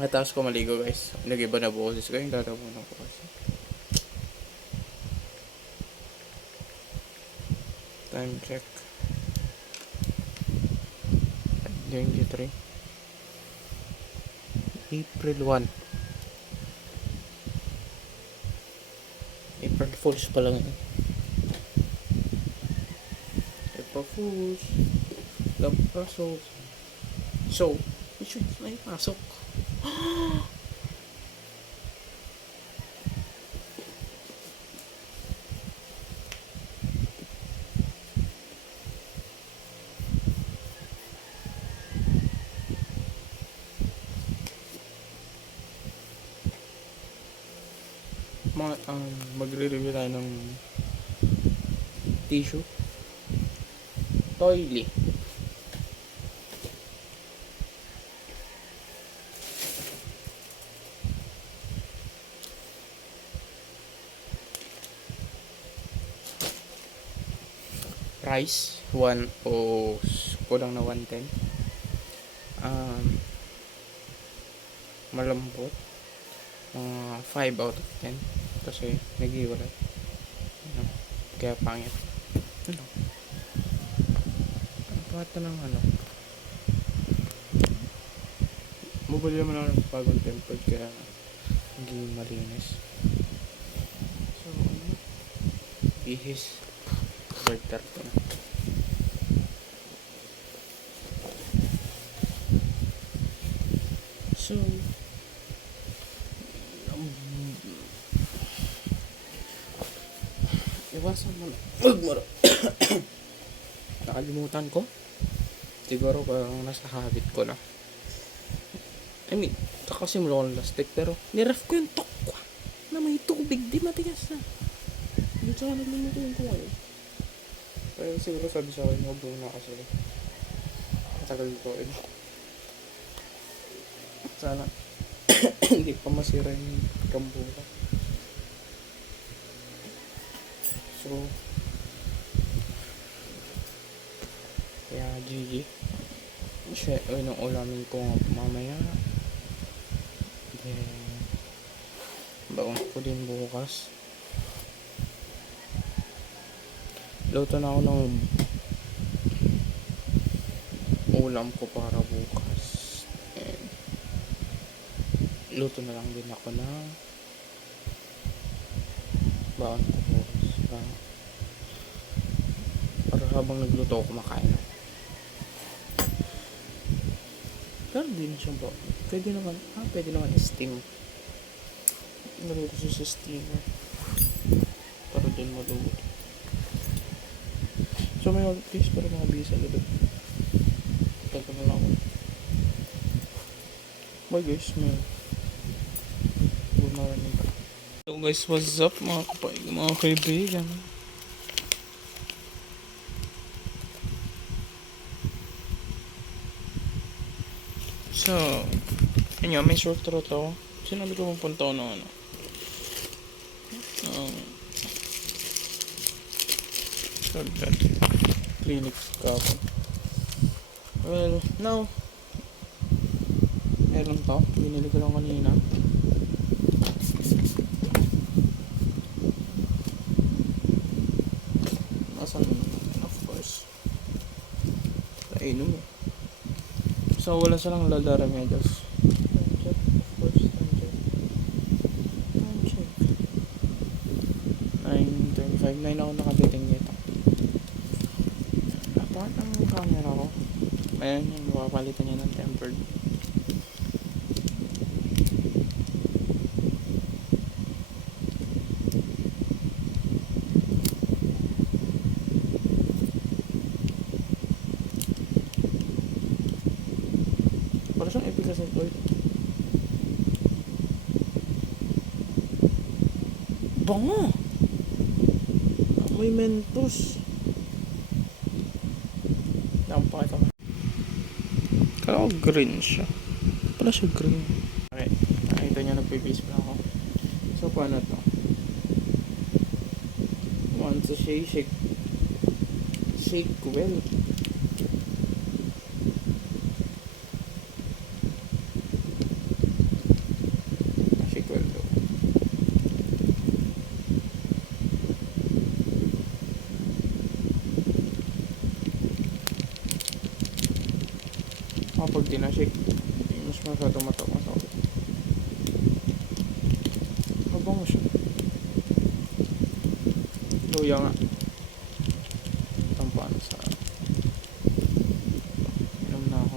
Matapos ko maligo guys. Nag-iba na boses ko yung gagawin na boses. Time check. 23. April 1. April Fools pa lang yun. April Fools. Love pasok. So, we should may pasok. Magre-review tayo ng tissue. Toilet. Price 1 o kulang na 110. Malambot. 5 out of 10 kasi nag-iwalay. Kaya pangit. Ano? Ang pata ng ano. Mabali naman ako ng bagong tempered kaya hindi malinis. So, bihis. Burger ko na. So, iwasan mo na. Magmaro. Nakalimutan ko. Siguro parang nasa habit ko na. I mean, kakasimula ko ng lastik pero niref ko yung tokwa na may tubig. Di matigas na. Hindi sa kanil lumutuin ko ngayon. Kaya siguro sabi sa akin, huwag na kasi matagal ko eh. Sana hindi pa masira yung kambuka. So, kaya GG. Siya, nung ulamin ko mamaya. Then, baon ko din bukas. Luto na ako ng ulam ko para bukas. And, luto na lang din ako ng baon ko bukas. Para habang nagluto ako kumakain. Pero din siya ba? Pwede naman steam. Naluto siya sa steamer. Para din maluto. So may mag-taste para makabisa agad. Tagal na lang ako. Bye guys, may good morning. So guys, what's up mga kaibigan? So, ayun, may short throat ako. Sinabi ko pupunta ako ng ano. Clinic ka ako. Well, now, meron to. Binili ko lang kanina. Asan? Of course. Kainom mo. So, wala silang Lala Remedios. Time check, of course, time check. Time check. 9:25. 9 ako nakatiting dito. Apat ang camera ko. Ayan yung mapapalitan niya ng tempered. Para siyang efficacy oil. Bango! May mentos. Nampakita ko. Kala ko green siya. Pala siya green. Okay. Nakita niya nagpipis pa ako. So paano to? Once a shake well. Kapag tinashake, mas masyadong masakit. Mabango siya. Luya nga. Tampaan sa... Inom na ako.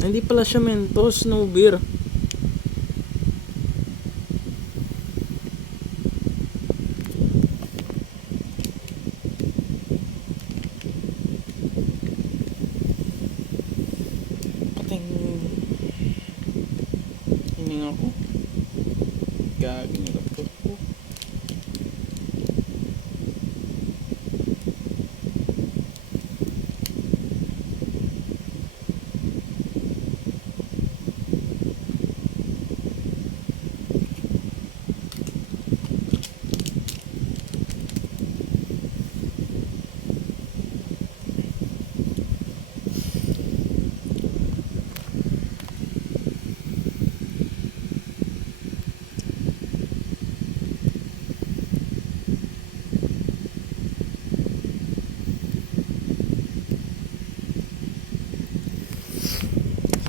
Hindi pala siya Mentos, no beer. Pating hininga ko. Gagi na laptop ko.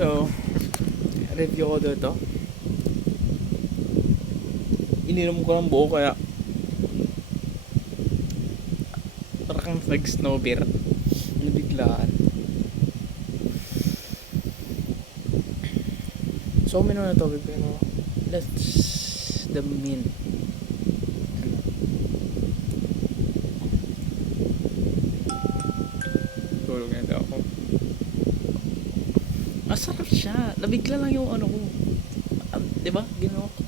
So, review ko dito. Ininom ko ng buo kaya parang nag-snow beer. Nabiglaan. So, uminom na to pero that's the mint. Tulog na daw ako. Masarap siya. Nabigla lang yung ano ko. Diba? Ginawa ko.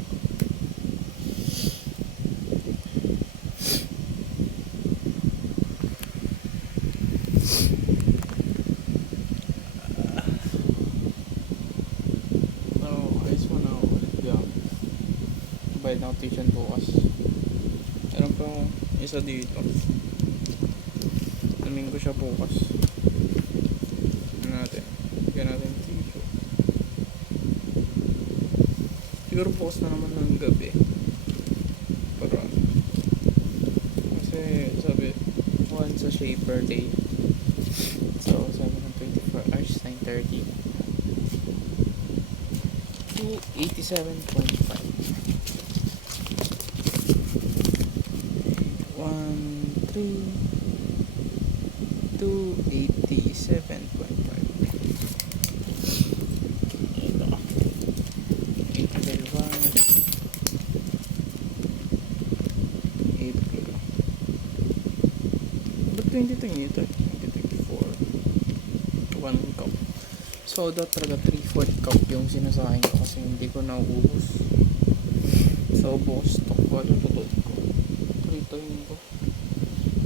So, ayos mo na ako ulit. Yeah. Bayad ng tuition bukas. Meron pa isa dito. Namin ko siya bukas. Ano natin? Bigyan natin tissue. Siguro bukas na naman ng gabi. Para kasi sabi once a shave per day. So sabi ng 24 hours 9:30 to 87.5 13 to 87.5. April. Ba't 2024? 1 cup. So, talaga 3/4 cup yung sinasahin ko kasi hindi ko nauubos. So, bukas stock ko. Ano tutulog ko? Pritoin ko.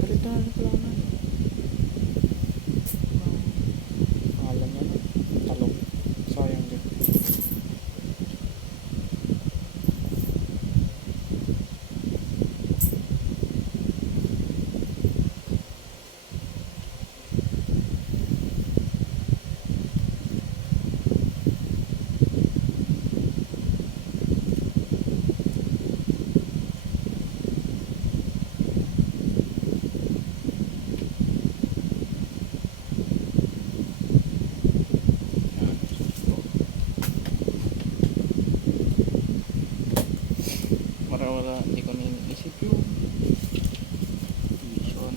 Prito na pala na. Alam na na. Talong. Sayang din. Yung vision.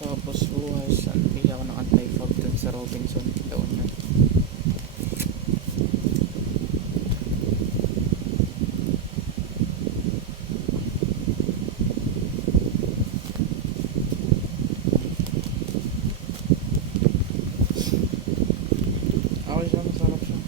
Tapos bukas, bigyan ako ng anti-fog dun sa Robinson. Taon na. Okay siya, masarap siya.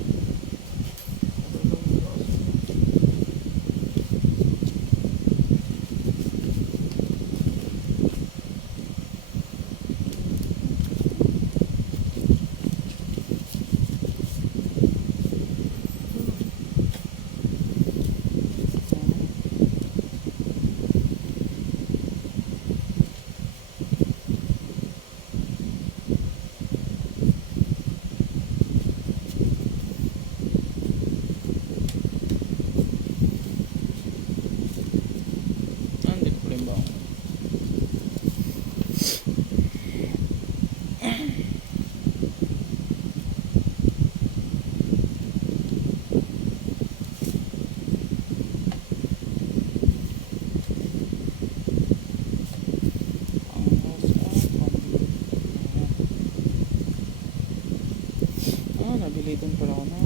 Andito ko rin ba ako? Nabili din pala ako na.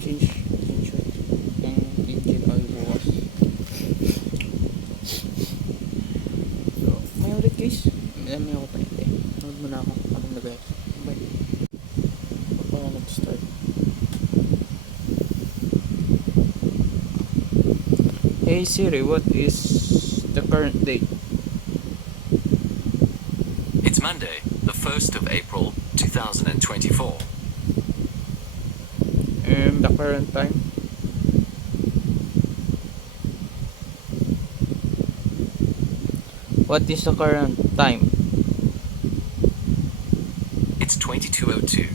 Change ng engine oil bukas. So, may ulit guys. May ako pa hindi. Nood mo na ako. Anong na guys? Bye. Paano nag-start? Hey Siri, what is the current date? It's Monday, the 1st of April, 2024. And the current time? What is the current time? It's 22:02.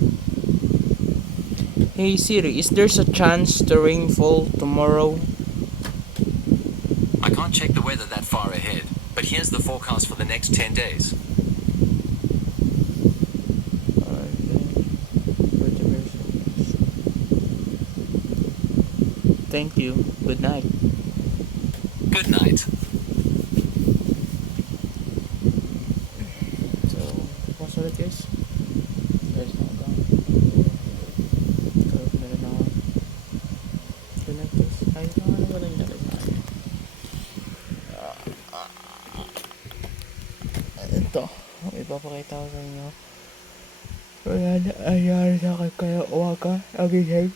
Hey Siri, is there a chance to rainfall tomorrow? I can't check the weather that far ahead, but here's the forecast for the next 10 days. Thank you. Good night. Good night. So, what's ulit guys? Guys, good night guys. Ay, ano ba nangyari sa akin? Ito, ipapakita ko sa inyo. Wala na ayari sa akin kaya uwaga. Agising.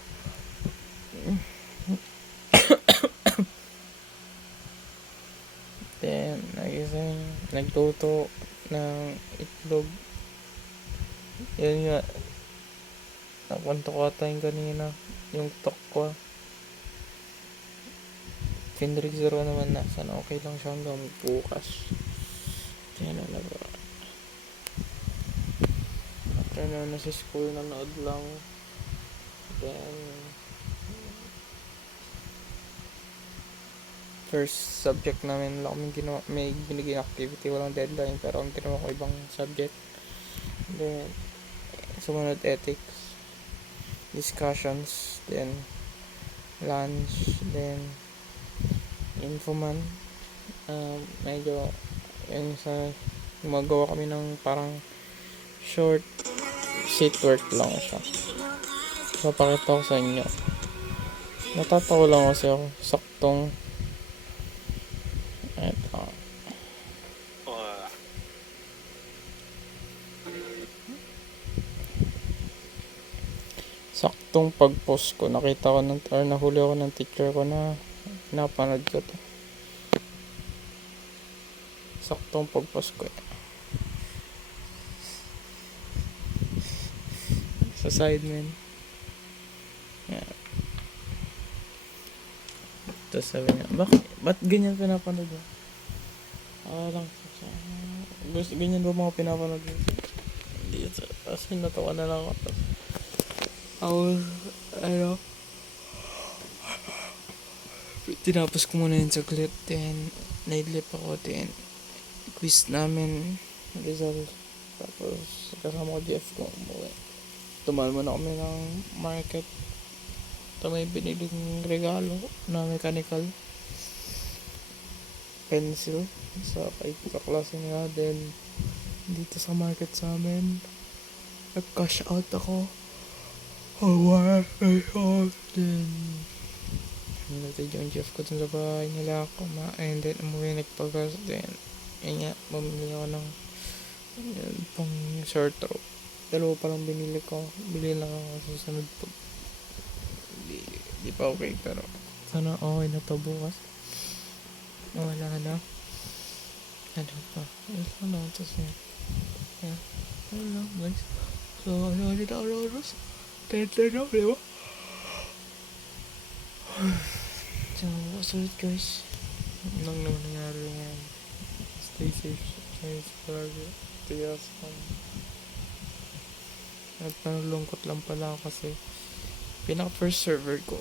Then, nagising. Nagluto ng itlog. Yan nga. Nakwento ko ata yung kanina. Yung tokwa. Kendrick Zero naman na. Sana okay lang siya hanggang bukas. Kaya na ba? After na sa school, nanood lang. Then, first subject namin lang kami ginawa, may binigay activity, walang deadline, pero ang ginawa ko ibang subject. Then, sumunod ethics, discussions, then lunch, then infoman. Medyo yun sa gumagawa kami ng parang short sheet work lang siya. Papakita ko sa inyo. Natatawa lang kasi ako. Saktong eto. Saktong pag-post ko, nakita ko or nahuli ako ng teacher ko na napanood ko to. Saktong pag-post ko. Sa side man. Yeah. Tapos sabi niya, ba't ganyan pinapanood mo? Lang. Ganyan ba mga pinapanood mo? Hindi. Kasi natawa na lang ako. Ako, ano, tinapos ko muna yun saglit, then, naidlip ako, then, quiz namin, results, tapos, kasama ko Jeff ko, umuwi. Tumal muna kami ng market, ito may biniling regalo na mechanical pencil sa kaklase nila, then, dito sa market sa amin, nag-cash out ako. Then, nalatid yung Jeff ko dun sa bahay nila kumain, then umuwi nagpagas, then yun nga, bumili ako ng yun, pang short rope. Dalawa pa lang binili ko, bili lang ako sa susunod pag di pa okay, pero sana okay na to bukas. Wala na, ano pa, ayun lang na, tapos yun, yeah, ayun lang guys. So ano ulit ako ng oras, 10 na, di ba? So, sulit guys. Anong naman nangyari ngayon? Stay safe. Stay safe. Tiyas. At nalulungkot lang pala ako kasi pinaka first server ko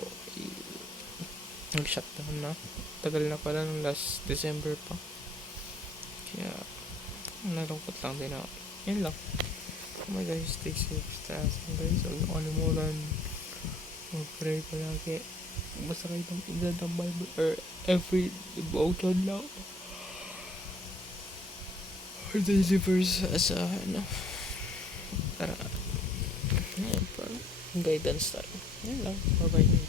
nag-shutdown na. Tagal na pala ng last December pa. Kaya nalungkot lang din ako. Yun lang. Oh my guys, stay safe. Stay awesome guys. Huwag niyo kalimutan. Mag-pray palagi. Basta kayo ng tingnan ng Bible or every devotion lang or daily verse as a ano para parang guidance tayo. Yan lang. Bye bye.